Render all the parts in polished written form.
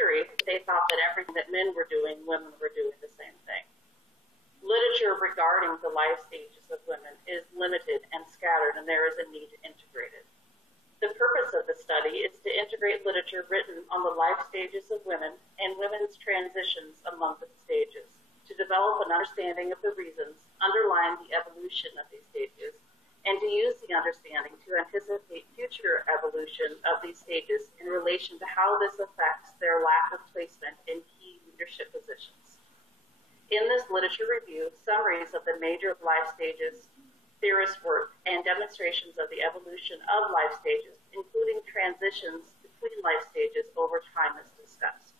theory, they thought that everything that men were doing, women were doing the same thing. Literature regarding the life stages of women is limited and scattered, and there is a need to integrate it. The purpose of the study is to integrate literature written on the life stages of women and women's transitions among the stages, to develop an understanding of the reasons underlying the evolution of these stages, and to use the understanding to anticipate future evolution of these stages in relation to how this affects their lack of placement in key leadership positions. In this literature review, summaries of the major life stages, theorist work, and demonstrations of the evolution of life stages, including transitions between life stages over time, is discussed.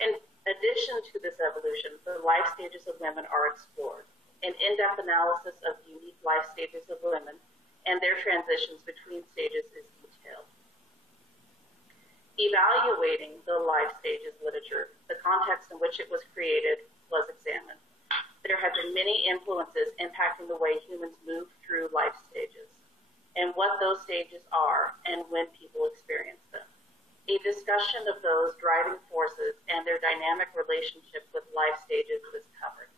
In addition to this evolution, the life stages of women are explored. An in-depth analysis of the unique life stages of women and their transitions between stages is detailed. Evaluating the life stages literature, the context in which it was created was examined. There have been many influences impacting the way humans move through life stages and what those stages are and when people experience them. A discussion of those driving forces and their dynamic relationship with life stages was covered.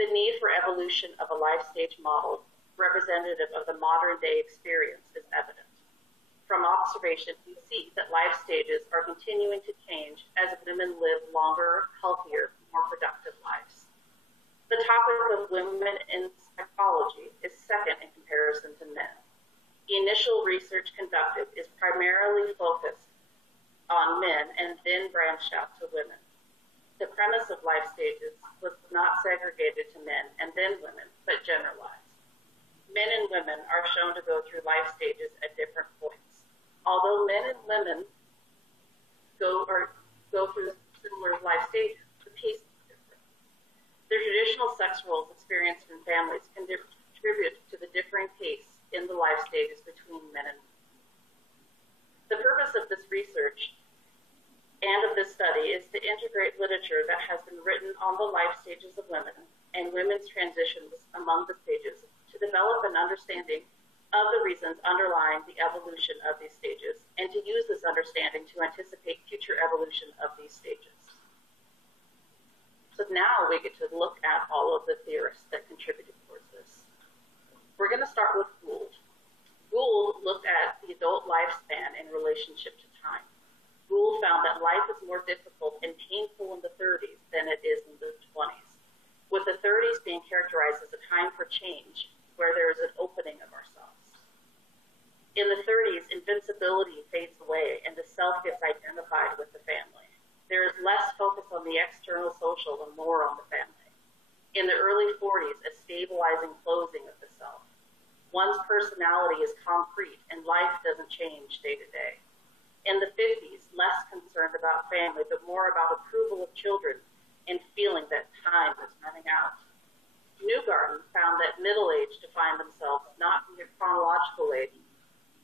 The need for evolution of a life stage model representative of the modern day experience is evident. From observation, we see that life stages are continuing to change as women live longer, healthier, more productive lives. The topic of women in psychology is second in comparison to men. The initial research conducted is primarily focused on men and then branched out to women. The premise of life stages was not segregated to men and then women, but generalized. Men and women are shown to go through life stages at different points. Although men and women go through similar life stages, the pace is different. The traditional sex roles experienced in families can contribute to the differing pace in the life stages between men and women. The purpose of this research and of this study is to integrate literature that has been written on the life stages of women and women's transitions among the stages to develop an understanding of the reasons underlying the evolution of these stages and to use this understanding to anticipate future evolution of these stages. So now we get to look at all of the theorists that contributed towards this. We're going to start with Gould. Gould looked at the adult lifespan in relationship to time. Gould found that life is more difficult and painful in the 30s than it is in the 20s, with the 30s being characterized as a time for change, where there is an opening of ourselves. In the 30s, invincibility fades away and the self gets identified with the family. There is less focus on the external social and more on the family. In the early 40s, a stabilizing closing of the self. One's personality is concrete and life doesn't change day to day. In the 50s, less concerned about family, but more about approval of children and feeling that time is running out. Newgarden found that middle age defined themselves not in their chronological age,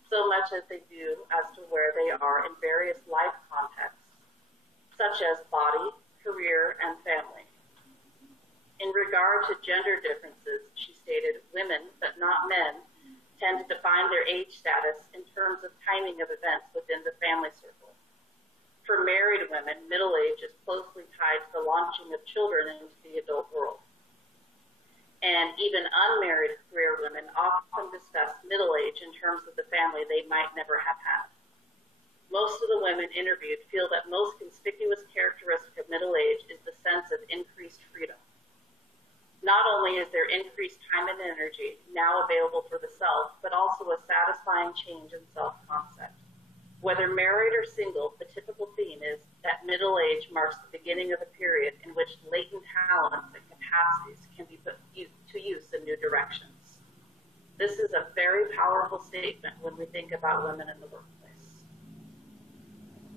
so much as they do as to where they are in various life contexts, such as body, career, and family. In regard to gender differences, she stated, women, but not men, tend to define their age status in terms of timing of events within the family circle. For married women, middle age is closely tied to the launching of children into the adult world. And even unmarried career women often discuss middle age in terms of the family they might never have had. Most of the women interviewed feel that most conspicuous characteristic of middle age is the sense of increased freedom. Not only is there increased time and energy now available for the self, but also a satisfying change in self-concept. Whether married or single, the typical theme is that middle age marks the beginning of a period in which latent talents and capacities can be put to use in new directions. This is a very powerful statement when we think about women in the workplace.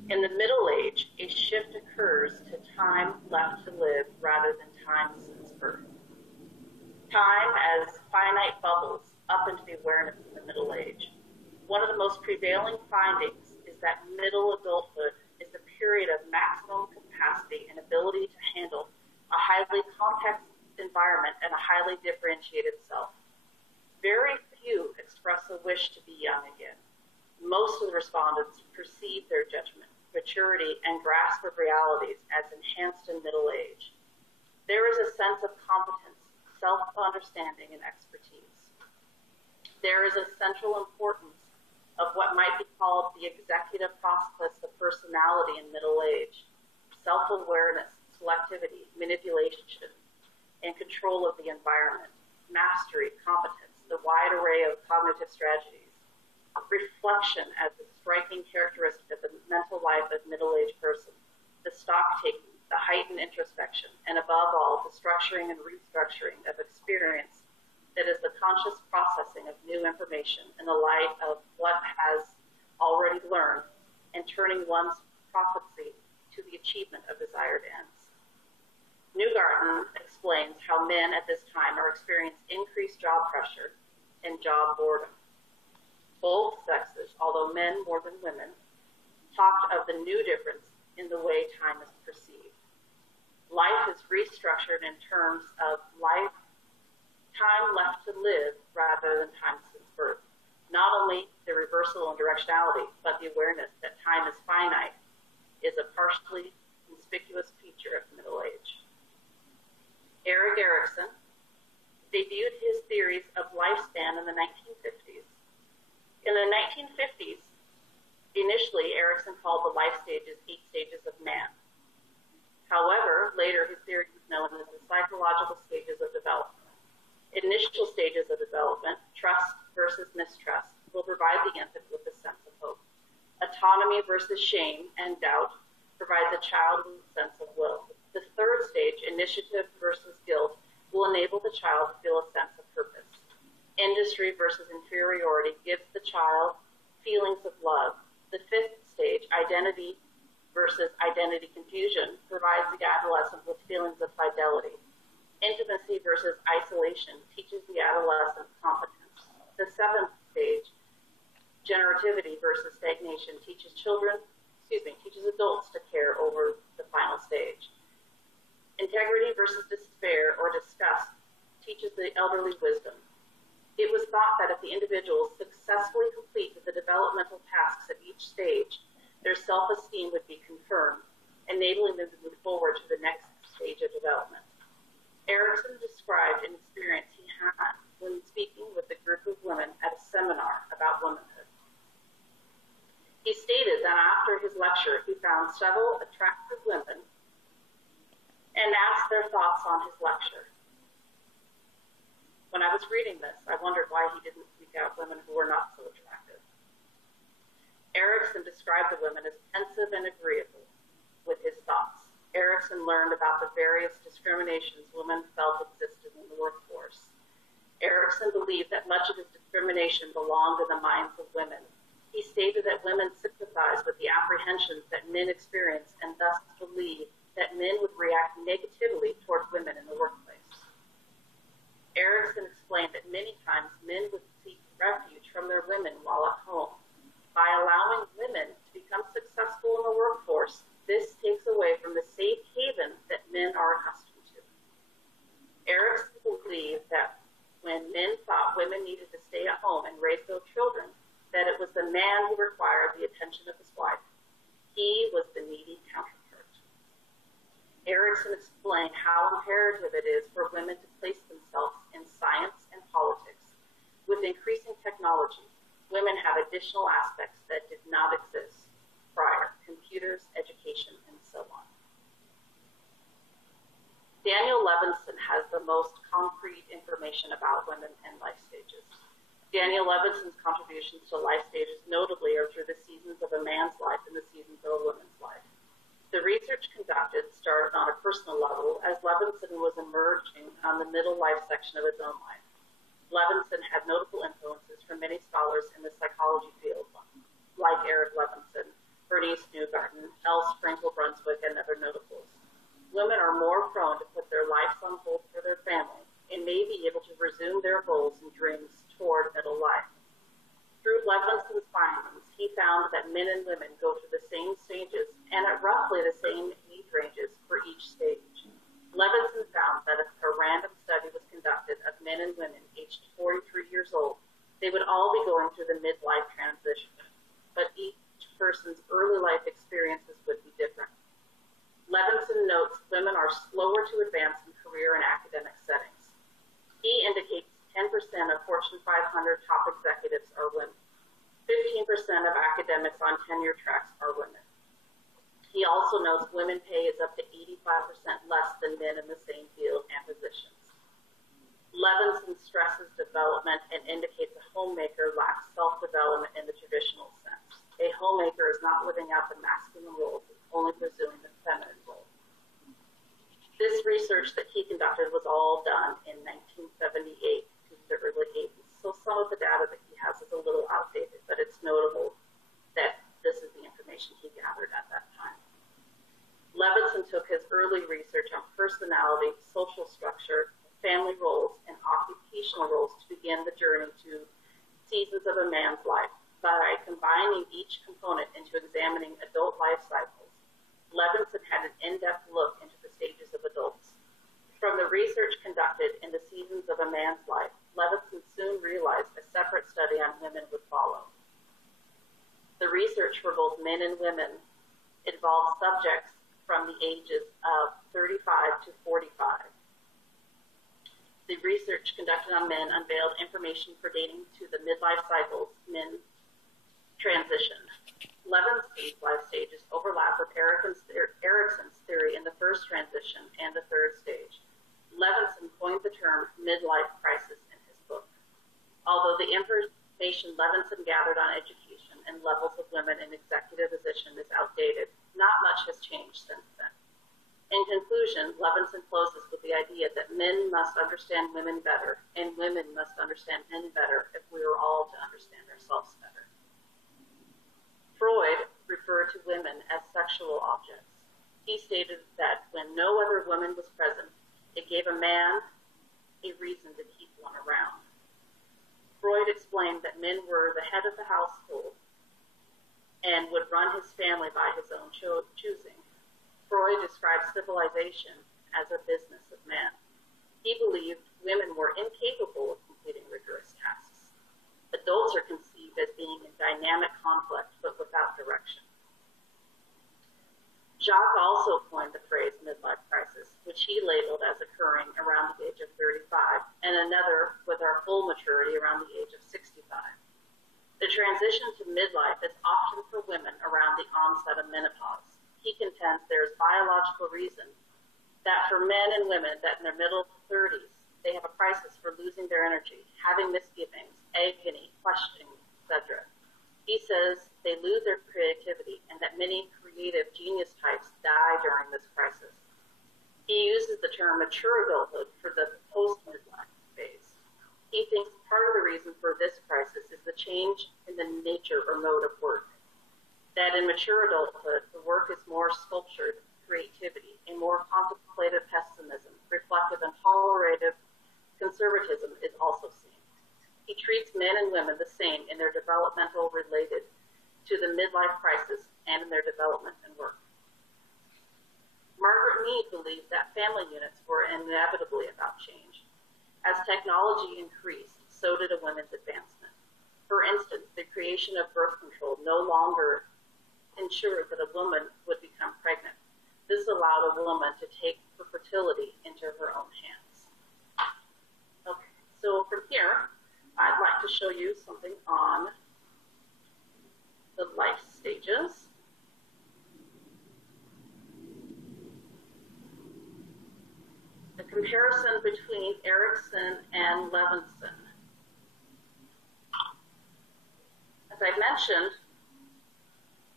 In the middle age, a shift occurs to time left to live rather than time since birth. Time as finite bubbles up into the awareness of the middle age. One of the most prevailing findings is that middle adulthood is the period of maximum capacity and ability to handle a highly complex environment and a highly differentiated self. Very few express a wish to be young again. Most of the respondents perceive their judgment, which maturity and grasp of realities as enhanced in middle age. There is a sense of competence, self-understanding, and expertise. There is a central importance of what might be called the executive process of personality in middle age: self-awareness, selectivity, manipulation, and control of the environment, mastery, competence, the wide array of cognitive strategies, reflection as a striking characteristic of the mental life of middle-aged person, the stock-taking, the heightened introspection, and above all, the structuring and restructuring of experience that is the conscious processing of new information in the light of what has already learned and turning one's prophecy to the achievement of desired ends. Newgarden explains how men at this time are experiencing increased job pressure and job boredom. Both sexes, although men more than women, talked of the new difference in the way time is perceived. Life is restructured in terms of time left to live rather than time since birth. Not only the reversal in directionality, but the awareness that time is finite is a partially conspicuous feature of middle age. Erik Erikson debuted his theories of lifespan in the 1950s. In the 1950s, initially Erikson called the life stages 8 stages of man. However, later his theory was known as the psychological stages of development. Initial stages of development, trust versus mistrust, will provide the infant with a sense of hope. Autonomy versus shame and doubt provide the child with a sense of will. The third stage, initiative versus guilt, will enable the child to feel a sense of purpose. Industry versus inferiority gives the child feelings of love. The fifth stage, identity versus identity confusion, provides the adolescent with feelings of fidelity. Intimacy versus isolation teaches the adolescent competence. The seventh stage, generativity versus stagnation, teaches adults to care over the final stage. Integrity versus despair or disgust teaches the elderly wisdom. It was thought that if the individuals successfully completed the developmental tasks at each stage, their self-esteem would be confirmed, enabling them to move forward to the next stage of development. Erikson described an experience he had when speaking with a group of women at a seminar about womanhood. He stated that after his lecture, he found several attractive women and asked their thoughts on his lecture. When I was reading this, I wondered why he didn't seek out women who were not so attractive. Erikson described the women as pensive and agreeable with his thoughts. Erikson learned about the various discriminations women felt existed in the workforce. Erikson believed that much of his discrimination belonged in the minds of women. He stated that women sympathized with the apprehensions that men experience and thus believed that men would react negatively toward women in the workplace. Erikson explained that many times men would seek refuge from their women while at home. By allowing women to become successful in the workforce, this takes away from the safe haven that men are accustomed to. Erikson believed that when men thought women needed to stay at home and raise their children, that it was the man who required the attention of his wife. He was the needy counterpart. Erikson explained how imperative it is for women to place themselves in science and politics. With increasing technology, women have additional aspects that did not exist prior: computers, education, and so on. Daniel Levinson has the most concrete information about women and life stages. Daniel Levinson's contributions to life stages notably are through the seasons of a man's life and the seasons of a woman's life. The research conducted started on a personal level as Levinson was emerging on the middle life section of his own life. Levinson had notable influences from many scholars in the psychology field, like Eric Levinson, Bernice Newgarden, L. Sprinkle Brunswick, and other notables. Women are more prone to put their lives on hold for their family and may be able to resume their goals and dreams toward middle life. Through Levinson's findings, he found that men and women go through the same stages and at roughly the same age ranges for each stage. Levinson found that if a random study was conducted of men and women aged 43 years old, they would all be going through the midlife transition, but each person's early life experiences would be different. Levinson notes women are slower to advance in career and academic settings. He indicates 10% of Fortune 500 top executives are women. 15% of academics on tenure tracks are women. He also notes women pay is up to 85% less than men in the same field and positions. Levinson stresses development and indicates a homemaker lacks self-development in the traditional sense. A homemaker is not living out the masculine roles, only pursuing the feminine role. This research that he conducted was all done in 1978 to the early 80s. So some of the data that he has is a little outdated, but it's notable that this is the information he gathered at that time. Levinson took his early research on personality, social structure, family roles, and occupational roles to begin the journey to seasons of a man's life. By combining each component into examining adult life cycles, Levinson had an in-depth look into the stages of adults. From the research conducted in the seasons of a man's life, Levinson soon realized a separate study on women would follow. The research for both men and women involved subjects from the ages of 35 to 45. The research conducted on men unveiled information pertaining to the midlife cycles men transition. Levinson's life stages overlap with Erickson's theory in the first transition and the third stage. Levinson coined the term midlife crisis in his book. Although the information Levinson gathered on education and levels of women in executive position is outdated, not much has changed since then. In conclusion, Levinson closes with the idea that men must understand women better, and women must understand men better if we are all to understand ourselves better. Freud referred to women as sexual objects. He stated that when no other woman was present, it gave a man a reason to keep one around. Freud explained that men were the head of the household and would run his family by his own choosing. Freud described civilization as a business of man. He believed women were incapable of completing rigorous tasks. Adults are conceived as being in dynamic conflict, but without direction. Jacques also coined the phrase midlife crisis, which he labeled as occurring around the age of 35, and another with our full maturity around the age of 65. The transition to midlife is often for women around the onset of menopause. He contends there is biological reason that for men and women that in their middle 30s, they have a crisis for losing their energy, having misgivings, agony, questioning, etc. He says they lose their creativity and that many creative genius types die during this crisis. He uses the term mature adulthood for the post-midlife phase. He thinks part of the reason for this crisis is the change in the nature or mode of work. That in mature adulthood, the work is more sculptured creativity, a more contemplative pessimism, reflective and tolerative conservatism is also seen. He treats men and women the same in their developmental related to the midlife crisis and in their development and work. Margaret Mead believed that family units were inevitably about change. As technology increased, so did a woman's advancement. For instance, the creation of birth control no longer ensured that a woman would become pregnant. This allowed a woman to take her fertility into her own hands. Okay, so from here, I'd like to show you something on the life stages. The comparison between Erickson and Levinson. As I mentioned,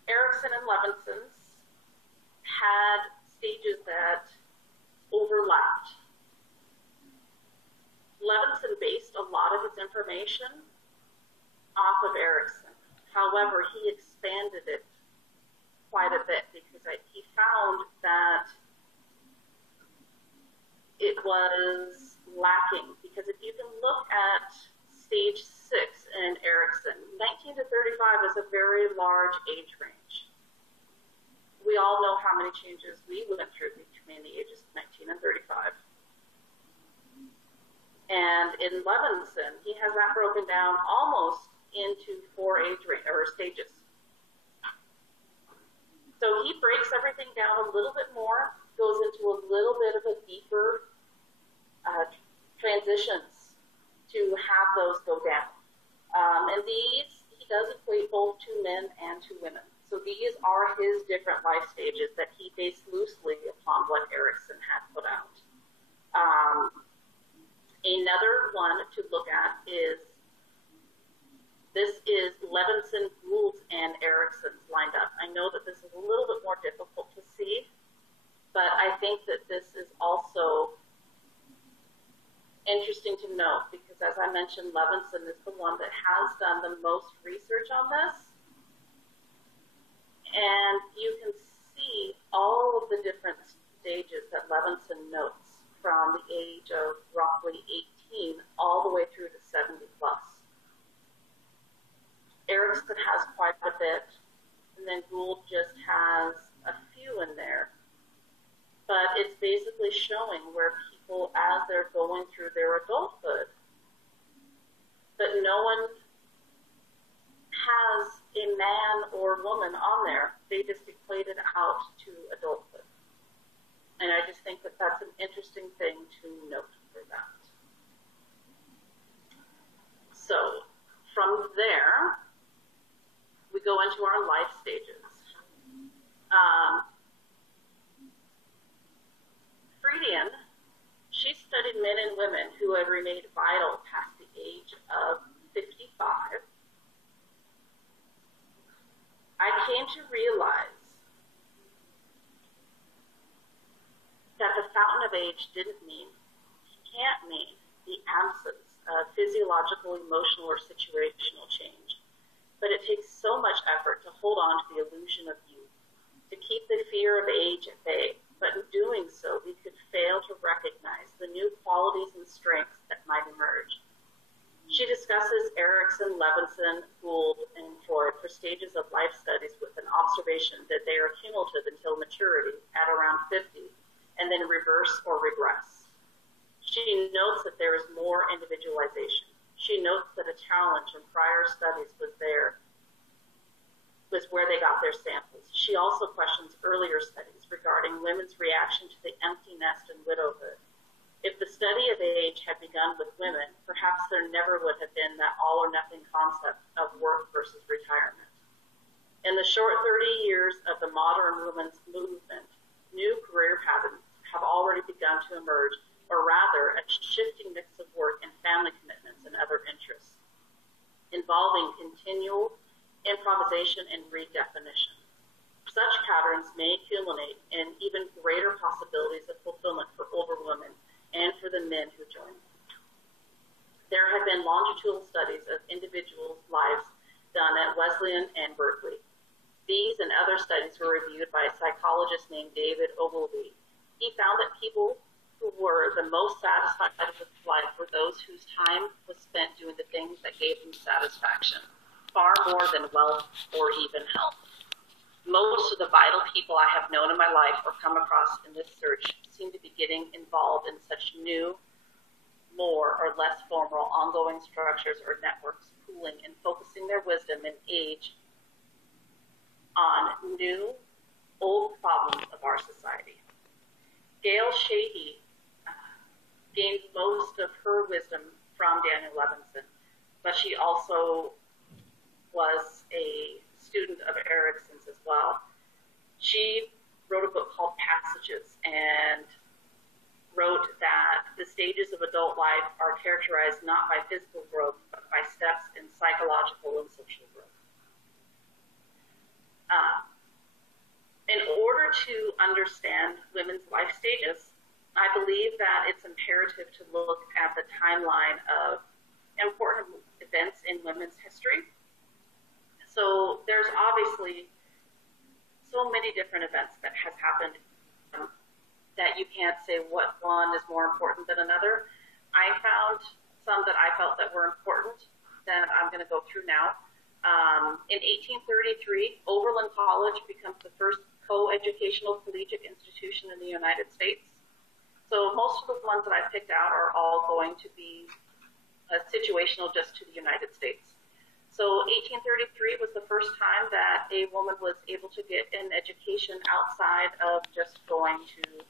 Erickson and Levinson's had stages that overlapped. Levinson based a lot of his information off of Erickson. However, he expanded it quite a bit because he found that it was lacking. Because if you can look at stage 6 in Erickson, 19 to 35 is a very large age range. We all know how many changes we went through between the ages of 19 and 35. And in Levinson, he has that broken down almost into 4 age range or stages. So he breaks everything down a little bit more, goes into a little bit of a deeper transitions to have those go down. And these, he does equate both to men and to women. So these are his different life stages that he based loosely upon what Erickson had put out. Another one to look at is, this is Levinson, Gould's, and Erickson's lined up. I know that this is a little bit more difficult to see, but I think that this is also interesting to note because, as I mentioned, Levinson is the one that has done the most research on this. And you can see all of the different stages that Levinson notes from the age of roughly 18 all the way through to 70 plus. Erickson has quite a bit, and then Gould just has a few in there. But it's basically showing where people, as they're going through their adulthood, but no one has a man or woman on there. They just equate it out to adulthood. And I just think that that's an interesting thing to note for that. So from there, we go into our life stages. Freudian, she studied men and women who had remained vital past the age of 55. I came to realize that the fountain of age can't mean the absence of physiological, emotional, or situational change. But it takes so much effort to hold on to the illusion of youth, to keep the fear of age at bay. But in doing so, we could fail to recognize the new qualities and strengths that might emerge. She discusses Erickson, Levinson, Gould, and Freud for stages of life studies with an observation that they are cumulative until maturity at around 50, and then reverse or regress. She notes that there is more individualization. She notes that a challenge in prior studies was where they got their samples. She also questions earlier studies regarding women's reaction to the empty nest and widowhood. If the study of age had begun with women, perhaps there never would have been that all-or-nothing concept of work versus retirement. In the short 30 years of the modern women's movement, new career patterns have already begun to emerge, or rather, a shifting mix of work and family commitments and other interests, involving continual improvisation and redefinition. Such patterns may culminate in even greater possibilities of fulfillment for older women and for the men who join them. There have been longitudinal studies of individuals' lives done at Wesleyan and Berkeley. These and other studies were reviewed by a psychologist named David Ogilvy. He found that people who were the most satisfied with life were those whose time was spent doing the things that gave them satisfaction, far more than wealth or even health. Most of the vital people I have known in my life or come across in this search seem to be getting involved in such new, more or less formal ongoing structures or networks, pooling and focusing their wisdom and age on new, old problems of our society. Gail Sheehy gained most of her wisdom from Daniel Levinson, but she also was a student of Erickson's as well. She wrote a book called Passages and wrote that the stages of adult life are characterized not by physical growth, but by steps in psychological and social growth. In order to understand women's life stages, I believe that it's imperative to look at the timeline of important events in women's history. So there's obviously so many different events that has happened that you can't say what one is more important than another. I found some that I felt that were important that I'm going to go through now. In 1833, Oberlin College becomes the first co-educational collegiate institution in the United States. So most of the ones that I picked out are all going to be situational just to the United States. So 1833 was the first time that a woman was able to get an education outside of just going to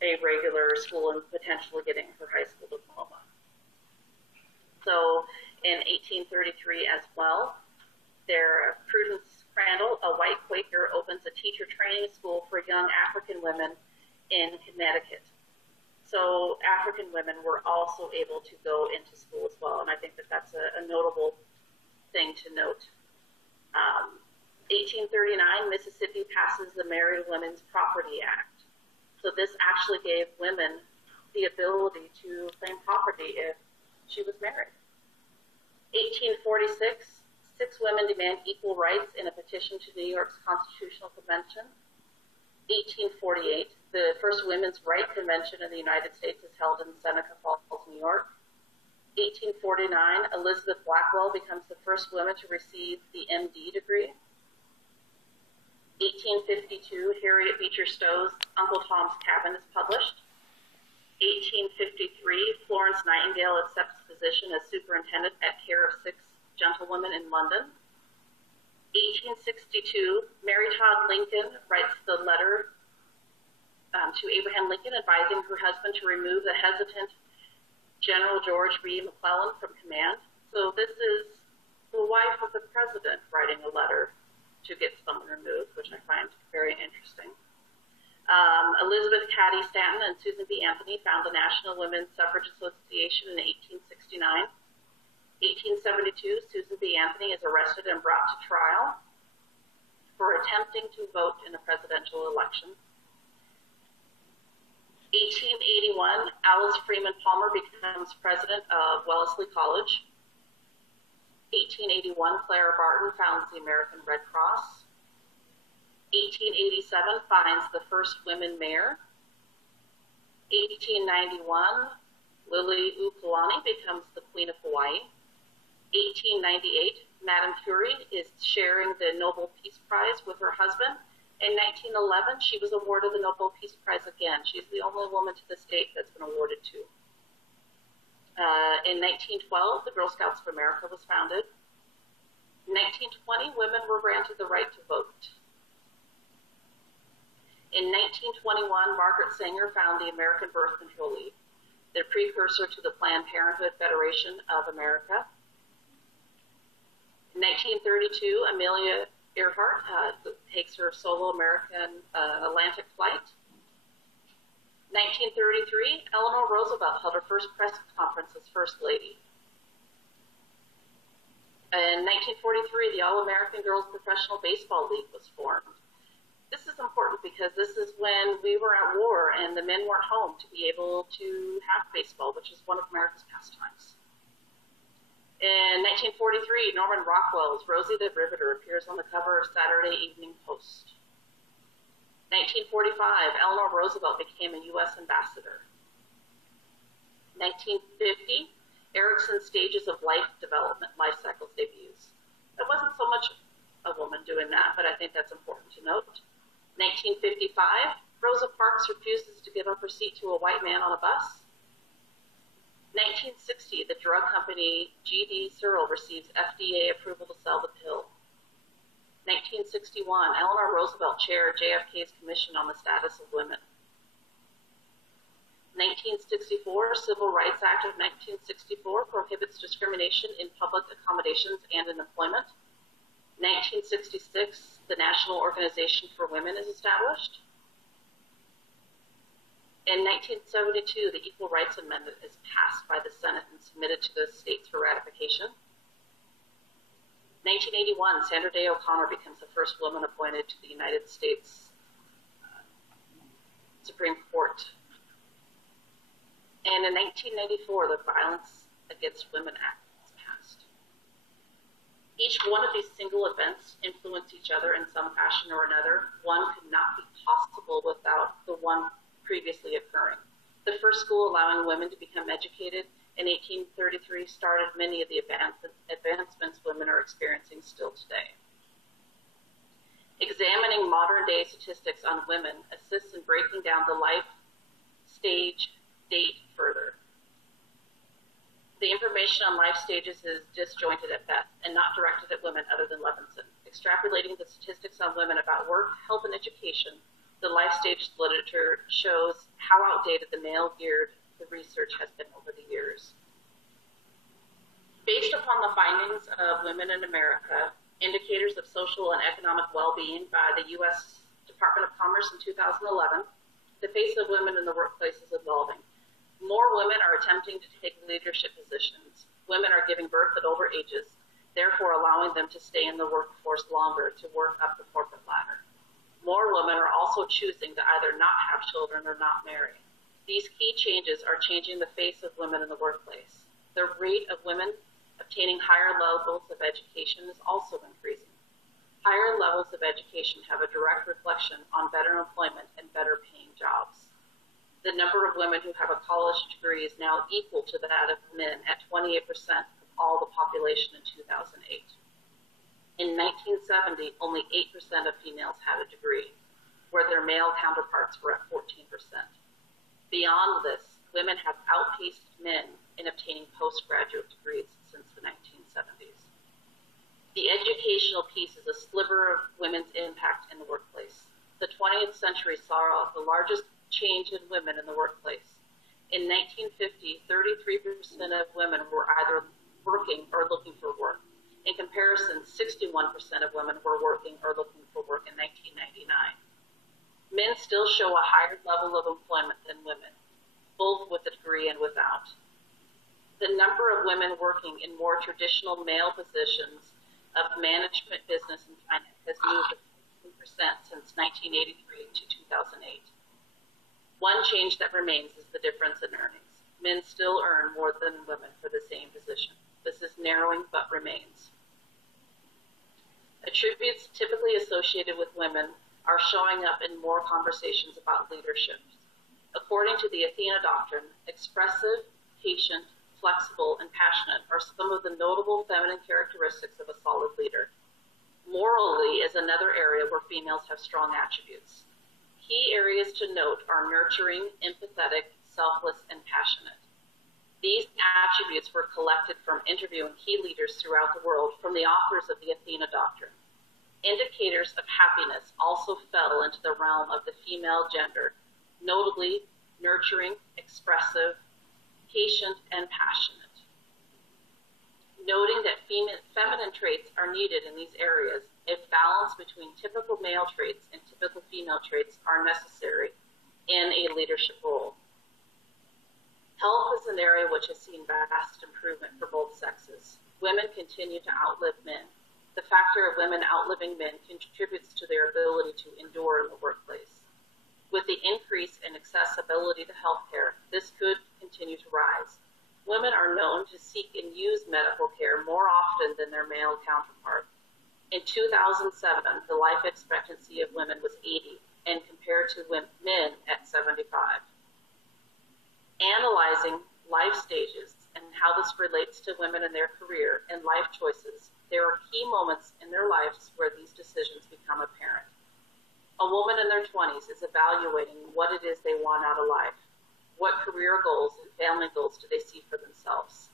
a regular school and potentially getting her high school diploma. So in 1833 as well, Prudence Crandall, a white Quaker, opens a teacher training school for young African women in Connecticut. So African women were also able to go into school as well, and I think that that's a notable thing to note. 1839, Mississippi passes the Married Women's Property Act. So this actually gave women the ability to claim property if she was married. 1846, 6 women demand equal rights in a petition to New York's Constitutional Convention. 1848, the first Women's Rights Convention in the United States is held in Seneca Falls, New York. 1849, Elizabeth Blackwell becomes the first woman to receive the MD degree. 1852, Harriet Beecher Stowe's Uncle Tom's Cabin is published. 1853, Florence Nightingale accepts position as superintendent at care of 6 gentlewomen in London. 1862, Mary Todd Lincoln writes the letter to Abraham Lincoln advising her husband to remove the hesitant General George B. McClellan from command. So this is the wife of the president writing a letter to get someone removed, which I find very interesting. Elizabeth Cady Stanton and Susan B. Anthony found the National Women's Suffrage Association in 1869. 1872, Susan B. Anthony is arrested and brought to trial for attempting to vote in a presidential election. 1881, Alice Freeman Palmer becomes president of Wellesley College. 1881, Clara Barton founds the American Red Cross. 1887, finds the first women mayor. 1891, Lily Ukulani becomes the Queen of Hawaii. 1898, Madame Curie is sharing the Nobel Peace Prize with her husband. In 1911, she was awarded the Nobel Peace Prize again. She's the only woman to this date that's been awarded two. In 1912, the Girl Scouts of America was founded. In 1920, women were granted the right to vote. In 1921, Margaret Sanger founded the American Birth Control League, the precursor to the Planned Parenthood Federation of America. In 1932, Amelia Earhart takes her solo American Atlantic flight. 1933, Eleanor Roosevelt held her first press conference as First Lady. In 1943, the All-American Girls Professional Baseball League was formed. This is important because this is when we were at war and the men weren't home to be able to have baseball, which is one of America's pastimes. In 1943, Norman Rockwell's Rosie the Riveter appears on the cover of Saturday Evening Post. 1945, Eleanor Roosevelt became a U.S. ambassador. 1950, Erickson's Stages of Life Development Life Cycles debuts. There wasn't so much a woman doing that, but I think that's important to note. 1955, Rosa Parks refuses to give up her seat to a white man on a bus. 1960, the drug company G.D. Searle receives FDA approval to sell the pill. 1961, Eleanor Roosevelt chaired JFK's Commission on the Status of Women. 1964, Civil Rights Act of 1964 prohibits discrimination in public accommodations and in employment. 1966, the National Organization for Women is established. In 1972, the Equal Rights Amendment is passed by the Senate and submitted to the states for ratification. 1981, Sandra Day O'Connor becomes the first woman appointed to the United States Supreme Court. And in 1994, the Violence Against Women Act is passed. Each one of these single events influence each other in some fashion or another. One could not be possible without the one previously occurring. The first school allowing women to become educated in 1833 started many of the advancements women are experiencing still today. Examining modern-day statistics on women assists in breaking down the life stage date further. The information on life stages is disjointed at best and not directed at women other than Levinson. Extrapolating the statistics on women about work, health, and education, the life stage literature shows how outdated the male-geared research has been over the years. Based upon the findings of Women in America, Indicators of Social and Economic Well-Being by the U.S. Department of Commerce in 2011, the face of women in the workplace is evolving. More women are attempting to take leadership positions. Women are giving birth at older ages, therefore allowing them to stay in the workforce longer to work up the corporate ladder. More women are also choosing to either not have children or not marry. These key changes are changing the face of women in the workplace. The rate of women obtaining higher levels of education is also increasing. Higher levels of education have a direct reflection on better employment and better paying jobs. The number of women who have a college degree is now equal to that of men at 28% of all the population in 2008. In 1970, only 8% of females had a degree, where their male counterparts were at 14%. Beyond this, women have outpaced men in obtaining postgraduate degrees since the 1970s. The educational piece is a sliver of women's impact in the workplace. The 20th century saw the largest change in women in the workplace. In 1950, 33% of women were either working or looking for work. In comparison, 61% of women were working or looking for work in 1999. Men still show a higher level of employment than women, both with a degree and without. The number of women working in more traditional male positions of management, business, and finance has moved 15% since 1983 to 2008. One change that remains is the difference in earnings. Men still earn more than women for the same position. This is narrowing but remains. Attributes typically associated with women are showing up in more conversations about leadership. According to the Athena doctrine, expressive, patient, flexible, and passionate are some of the notable feminine characteristics of a solid leader. Morally is another area where females have strong attributes. Key areas to note are nurturing, empathetic, selfless, and passionate. These attributes were collected from interviewing key leaders throughout the world from the authors of the Athena doctrine. Indicators of happiness also fell into the realm of the female gender, notably nurturing, expressive, patient, and passionate. Noting that feminine traits are needed in these areas, if balance between typical male traits and typical female traits are necessary in a leadership role. Health is an area which has seen vast improvement for both sexes. Women continue to outlive men. The factor of women outliving men contributes to their ability to endure in the workplace. With the increase in accessibility to healthcare, this could continue to rise. Women are known to seek and use medical care more often than their male counterpart. In 2007, the life expectancy of women was 80, and compared to men at 75. Analyzing life stages and how this relates to women in their career and life choices, there are key moments in their lives where these decisions become apparent. A woman in their 20s is evaluating what it is they want out of life. What career goals and family goals do they see for themselves?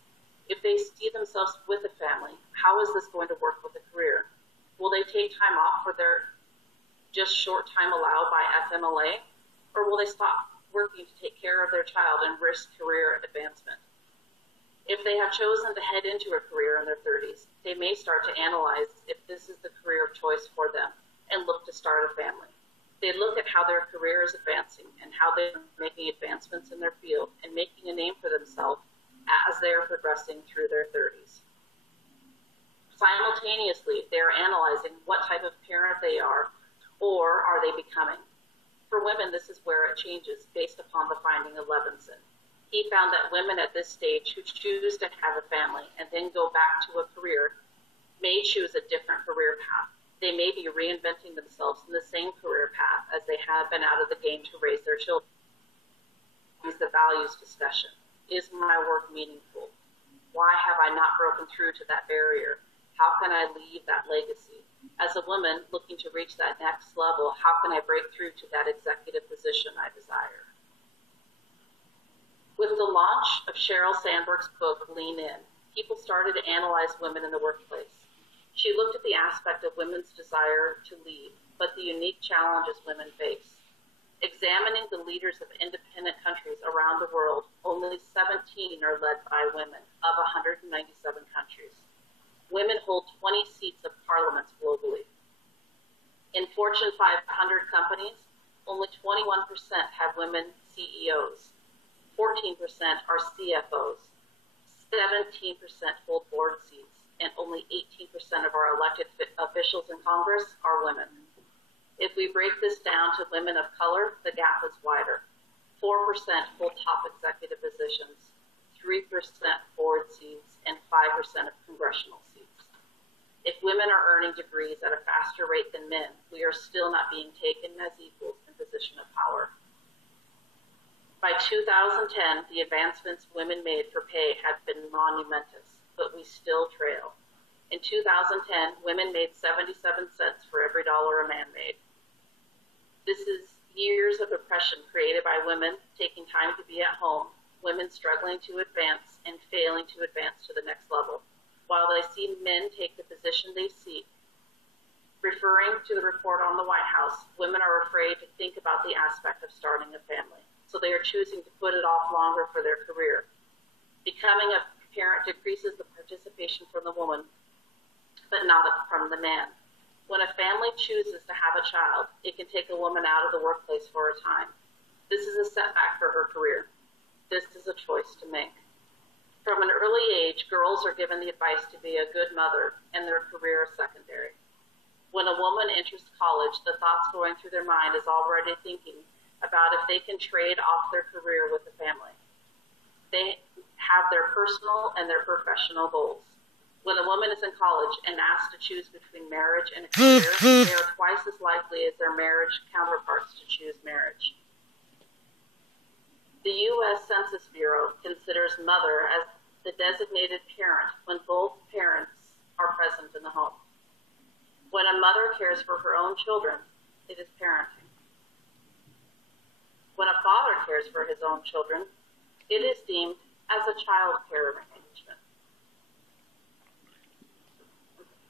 If they see themselves with a family, how is this going to work with a career? Will they take time off for their just short time allowed by FMLA? Or will they stop working to take care of their child and risk career advancement? If they have chosen to head into a career in their 30s, they may start to analyze if this is the career of choice for them and look to start a family. They look at how their career is advancing and how they're making advancements in their field and making a name for themselves as they are progressing through their 30s. Simultaneously, they are analyzing what type of parent they are or are they becoming. For women, this is where it changes based upon the finding of Levinson. He found that women at this stage who choose to have a family and then go back to a career may choose a different career path. They may be reinventing themselves in the same career path as they have been out of the game to raise their children. Is the values discussion. Is my work meaningful? Why have I not broken through to that barrier? How can I leave that legacy? As a woman looking to reach that next level, how can I break through to that executive position I desire? With the launch of Sheryl Sandberg's book, Lean In, people started to analyze women in the workplace. She looked at the aspect of women's desire to lead, but the unique challenges women face. Examining the leaders of independent countries around the world, only 17 are led by women of 197 countries. Women hold 20 seats of parliaments globally. In Fortune 500 companies, only 21% have women CEOs. 14% are CFOs, 17% hold board seats, and only 18% of our elected officials in Congress are women. If we break this down to women of color, the gap is wider. 4% hold top executive positions, 3% board seats, and 5% of congressional seats. If women are earning degrees at a faster rate than men, we are still not being taken as equals in position of power. By 2010, the advancements women made for pay had been monumentous, but we still trail. In 2010, women made 77 cents for every dollar a man made. This is years of oppression created by women taking time to be at home, women struggling to advance and failing to advance to the next level, while they see men take the position they seek. Referring to the report on the White House, women are afraid to think about the aspect of starting a family, so they are choosing to put it off longer for their career. Becoming a parent decreases the participation from the woman, but not from the man. When a family chooses to have a child, it can take a woman out of the workplace for a time. This is a setback for her career. This is a choice to make. From an early age, girls are given the advice to be a good mother, and their career is secondary. When a woman enters college, the thoughts going through their mind is already thinking about if they can trade off their career with the family. They have their personal and their professional goals. When a woman is in college and asked to choose between marriage and a career, they are twice as likely as their marriage counterparts to choose marriage. The U.S. Census Bureau considers mother as the designated parent when both parents are present in the home. When a mother cares for her own children, it is parenting. When a father cares for his own children, it is deemed as a child care arrangement.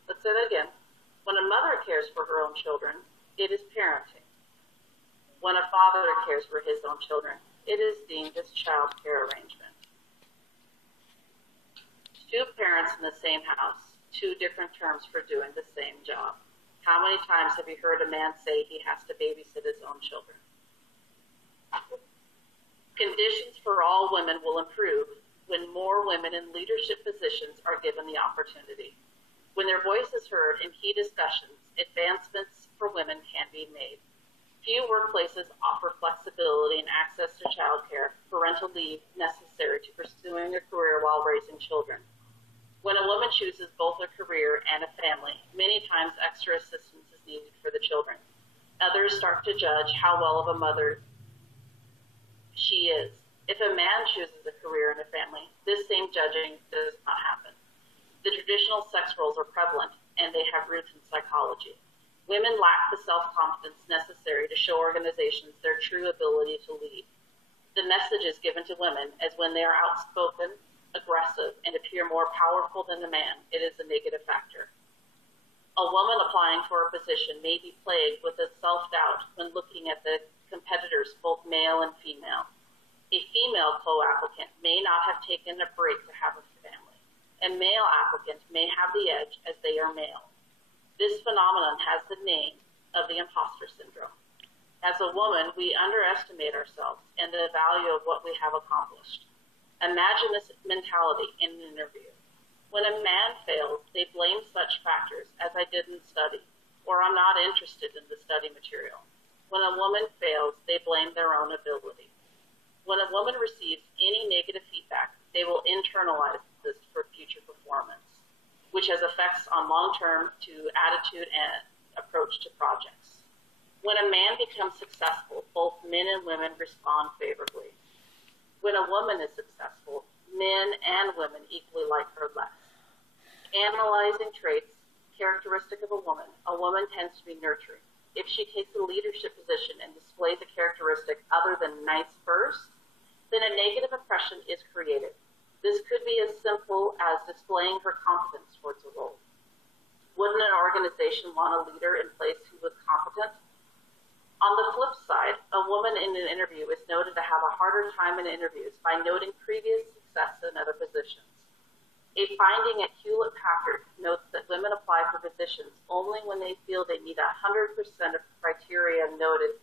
Let's say that again. When a mother cares for her own children, it is parenting. When a father cares for his own children, it is deemed as child care arrangement. Two parents in the same house, two different terms for doing the same job. How many times have you heard a man say he has to babysit his own children? Conditions for all women will improve when more women in leadership positions are given the opportunity. When their voice is heard in key discussions, advancements for women can be made. Few workplaces offer flexibility and access to childcare, parental leave necessary to pursuing a career while raising children. When a woman chooses both a career and a family, many times extra assistance is needed for the children. Others start to judge how well of a mother she is. If a man chooses a career and a family, this same judging does not happen. The traditional sex roles are prevalent, and they have roots in psychology. Women lack the self-confidence necessary to show organizations their true ability to lead. The message is given to women as when they are outspoken, aggressive, and appear more powerful than the man, it is a negative factor. A woman applying for a position may be plagued with a self-doubt when looking at the competitors, both male and female. A female co-applicant may not have taken a break to have a family. A male applicant may have the edge as they are male. This phenomenon has the name of the imposter syndrome. As a woman, we underestimate ourselves and the value of what we have accomplished. Imagine this mentality in an interview. When a man fails, they blame such factors as I didn't study, or I'm not interested in the study material. When a woman fails, they blame their own ability. When a woman receives any negative feedback, they will internalize this for future performance, which has effects on long-term to attitude and approach to projects. When a man becomes successful, both men and women respond favorably. When a woman is successful, men and women equally like her less. Analyzing traits characteristic of a woman tends to be nurturing. If she takes a leadership position and displays a characteristic other than nice first, then a negative impression is created. This could be as simple as displaying her competence towards a role. Wouldn't an organization want a leader in place who was competent? On the flip side, a woman in an interview is noted to have a harder time in interviews by noting previous success in other positions. A finding at Hewlett-Packard notes that women apply for positions only when they feel they meet 100% of criteria noted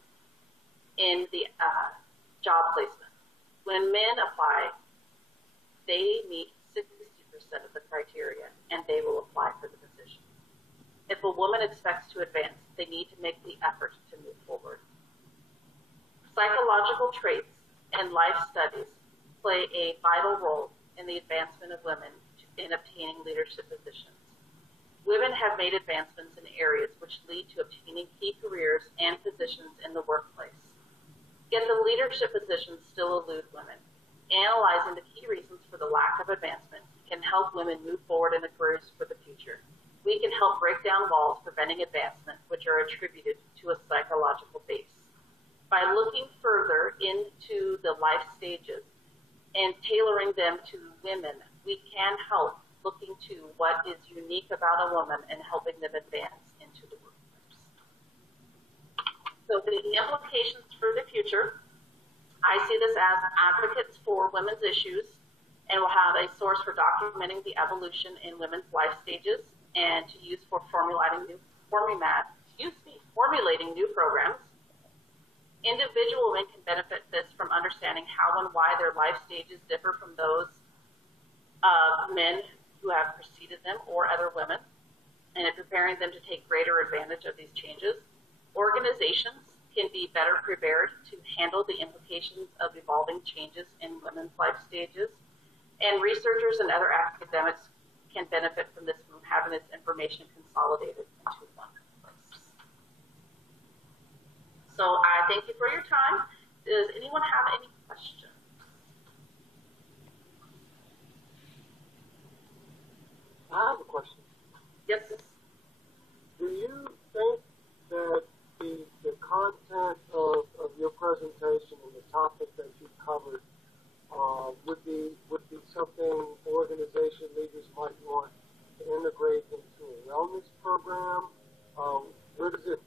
in the job placement. When men apply, they meet 60% of the criteria, and they will apply for the position. If a woman expects to advance, they need to make the effort to move forward. Psychological traits and life studies play a vital role in the advancement of women in obtaining leadership positions. Women have made advancements in areas which lead to obtaining key careers and positions in the workplace. Yet the leadership positions still elude women. Analyzing the key reasons for the lack of advancement can help women move forward in the careers for the future. We can help break down walls preventing advancement, which are attributed to a psychological base. By looking further into the life stages and tailoring them to women, we can help looking to what is unique about a woman and helping them advance into the workforce. So the implications for the future, I see this as advocates for women's issues, and will have a source for documenting the evolution in women's life stages and to use for formulating new programs. Individual women can benefit this from understanding how and why their life stages differ from those of men who have preceded them or other women, and in preparing them to take greater advantage of these changes. Organizations can be better prepared to handle the implications of evolving changes in women's life stages, and researchers and other academics can benefit from this, from having this information consolidated into one place. So I thank you for your time. Does anyone have any questions? I have a question. Yes. Do you think that the content of your presentation and the topic that you covered would be something organization leaders might want to integrate into a wellness program? Where does it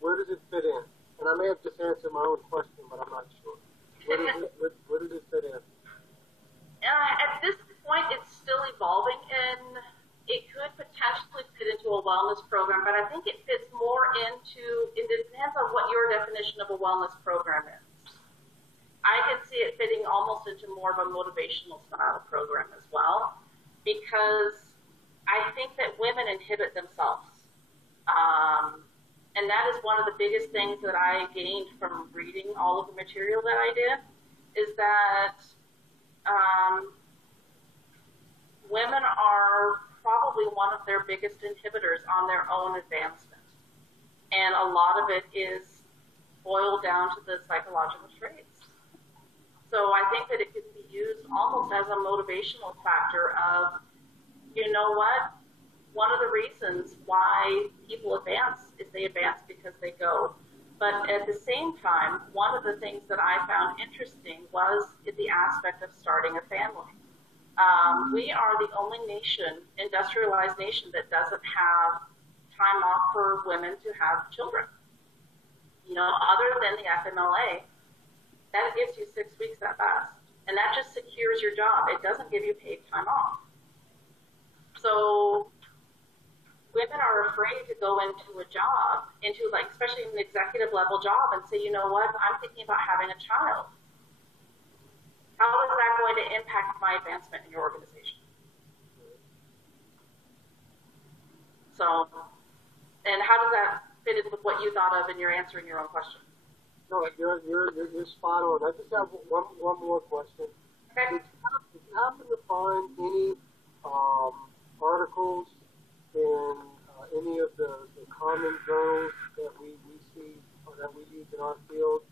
fit in? And I may have just answered my own question, but I'm not sure. Where does it fit in? At this point, it's still evolving, and it could potentially fit into a wellness program, but I think it fits more into, it depends on what your definition of a wellness program is. I can see it fitting almost into more of a motivational style program as well, because I think that women inhibit themselves. And that is one of the biggest things that I gained from reading all of the material that I did, is that women are probably one of their biggest inhibitors on their own advancement. And a lot of it is boiled down to the psychological traits. So I think that it could be used almost as a motivational factor of, you know what, one of the reasons why people advance is they advance because they go. But at the same time, one of the things that I found interesting was the aspect of starting a family. We are the only nation, industrialized nation, that doesn't have time off for women to have children. You know, other than the FMLA, that gives you 6 weeks at best. And that just secures your job. It doesn't give you paid time off. So women are afraid to go into a job, especially an executive level job, and say, you know what, I'm thinking about having a child. How is that going to impact my advancement in your organization? So, and how does that fit in with what you thought of in your answering your own question? No, you're spot on. I just have one more question. Okay. Did you happen to find any articles in any of the common journals that we see or that we use in our field,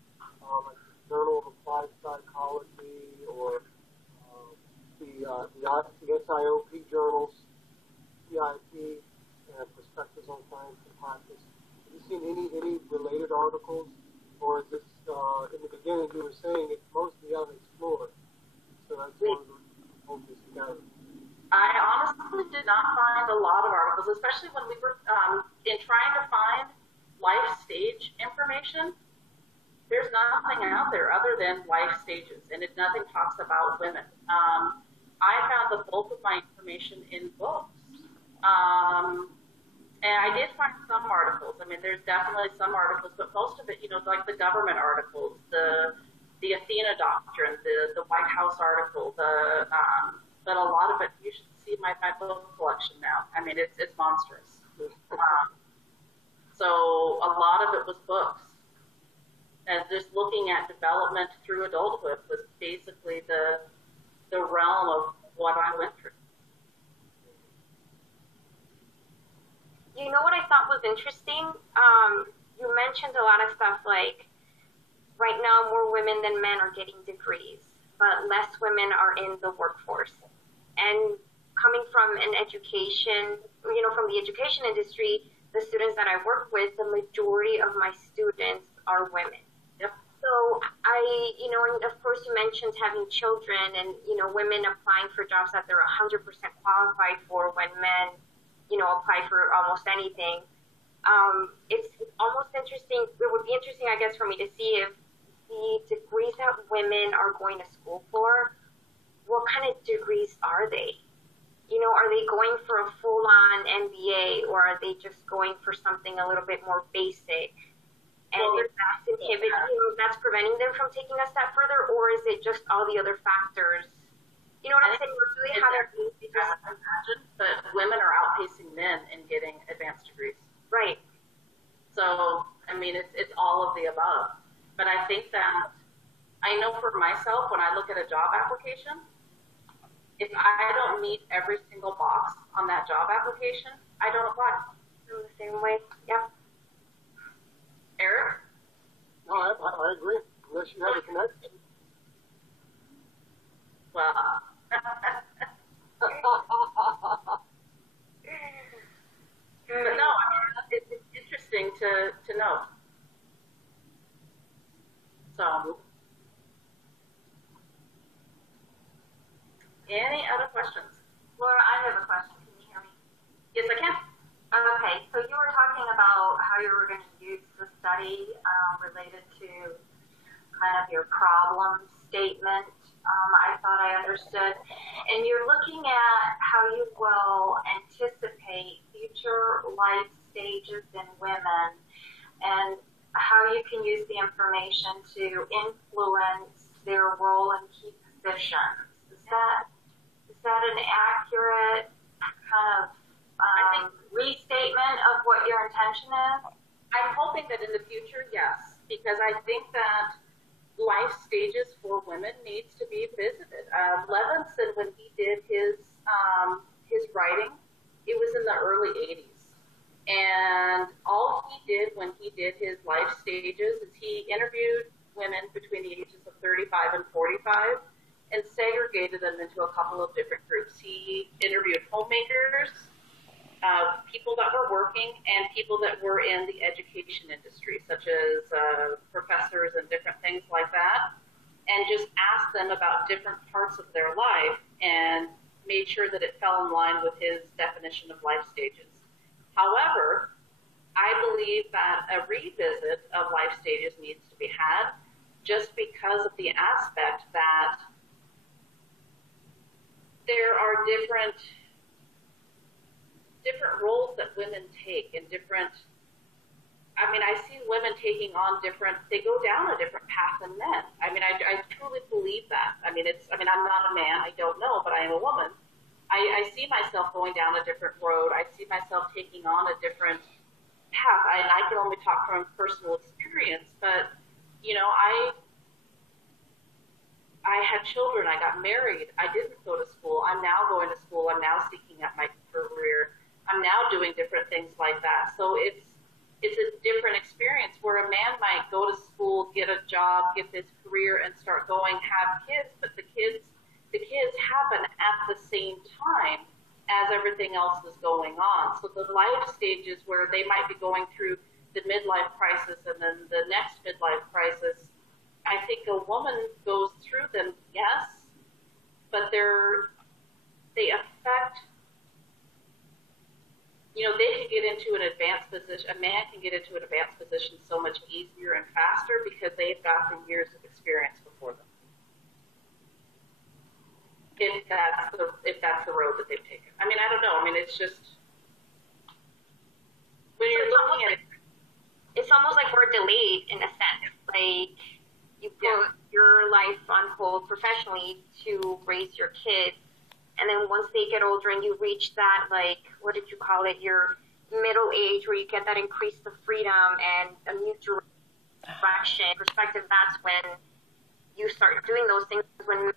like the Journal of Applied Psychology or the SIOP journals, CIP, and Perspectives on Science and Practice? Have you seen any related articles? Or is this, in the beginning you were saying it's mostly unexplored? I honestly did not find a lot of articles, especially when we were in trying to find life stage information. There's nothing out there other than life stages, and nothing talks about women. I found the bulk of my information in books. And I did find some articles. I mean, there's definitely some articles, but most of it, like the government articles, the Athena Doctrine, the White House article, but a lot of it, you should see my book collection now. I mean, it's monstrous. So a lot of it was books. And just looking at development through adulthood was basically the realm of what I went through. You know what I thought was interesting? You mentioned a lot of stuff like right now more women than men are getting degrees, but less women are in the workforce. And coming from an education, from the education industry, the students that I work with, the majority of my students are women. Yep. So and of course you mentioned having children and, women applying for jobs that they're 100% qualified for when men apply for almost anything. It's almost interesting. It would be interesting, I guess, for me to see if the degrees that women are going to school for, what kind of degrees are they? Are they going for a full-on MBA, or are they just going for something a little bit more basic? And is that inhibiting, that's preventing them from taking a step further, or is it just all the other factors? You know what I'm saying? It's really how they're imagine, but women are outpacing men in getting advanced degrees. Right. So, I mean, it's all of the above. But I think that, I know for myself, when I look at a job application, if I don't meet every single box on that job application, I don't apply. In the same way, yep. Eric? No, I agree. Unless you have a connection. Well, but no, I mean, it's interesting to know. So, any other questions? Laura, I have a question. Can you hear me? Yes, I can. Okay, so you were talking about how you were going to use the study related to kind of your problem statement. I thought I understood. And you're looking at how you will anticipate future life stages in women and how you can use the information to influence their role in key positions. Is that an accurate kind of restatement of what your intention is? I'm hoping that in the future, yes, because I think that life stages for women needs to be visited. Levinson, when he did his writing, it was in the early 80s. And all he did when he did his life stages is he interviewed women between the ages of 35 and 45 and segregated them into a couple of different groups. He interviewed homemakers, people that were working, and people that were in the education industry, such as professors and different things like that, and just asked them about different parts of their life and made sure that it fell in line with his definition of life stages. However, I believe that a revisit of life stages needs to be had just because of the aspect that there are different roles that women take and I see women taking on they go down a different path than men. I truly believe that. I'm not a man, I don't know, but I am a woman. I see myself going down a different road. I see myself taking on a different path. And I can only talk from personal experience, but, I had children, I got married, I didn't go to school, I'm now going to school, I'm now seeking out my career, I'm now doing different things like that. So it's a different experience where a man might go to school, get a job, get this career, and start going, have kids, but the kids happen at the same time as everything else is going on. So the life stages where they might be going through the midlife crisis and then the next midlife crisis, I think a woman goes through them, yes, but they're they affect, you know, they can get into an advanced position, a man can get into an advanced position so much easier and faster because they've got the years of experience before them. If that's the road that they've taken. I mean, I don't know. I mean, it's just, when you're looking at it. It's almost like we're delayed in a sense. Like, you put your life on hold professionally to raise your kids, and then once they get older and you reach that, like, what did you call it, your middle age, where you get that increase of freedom and a new direction, perspective, that's when you start doing those things when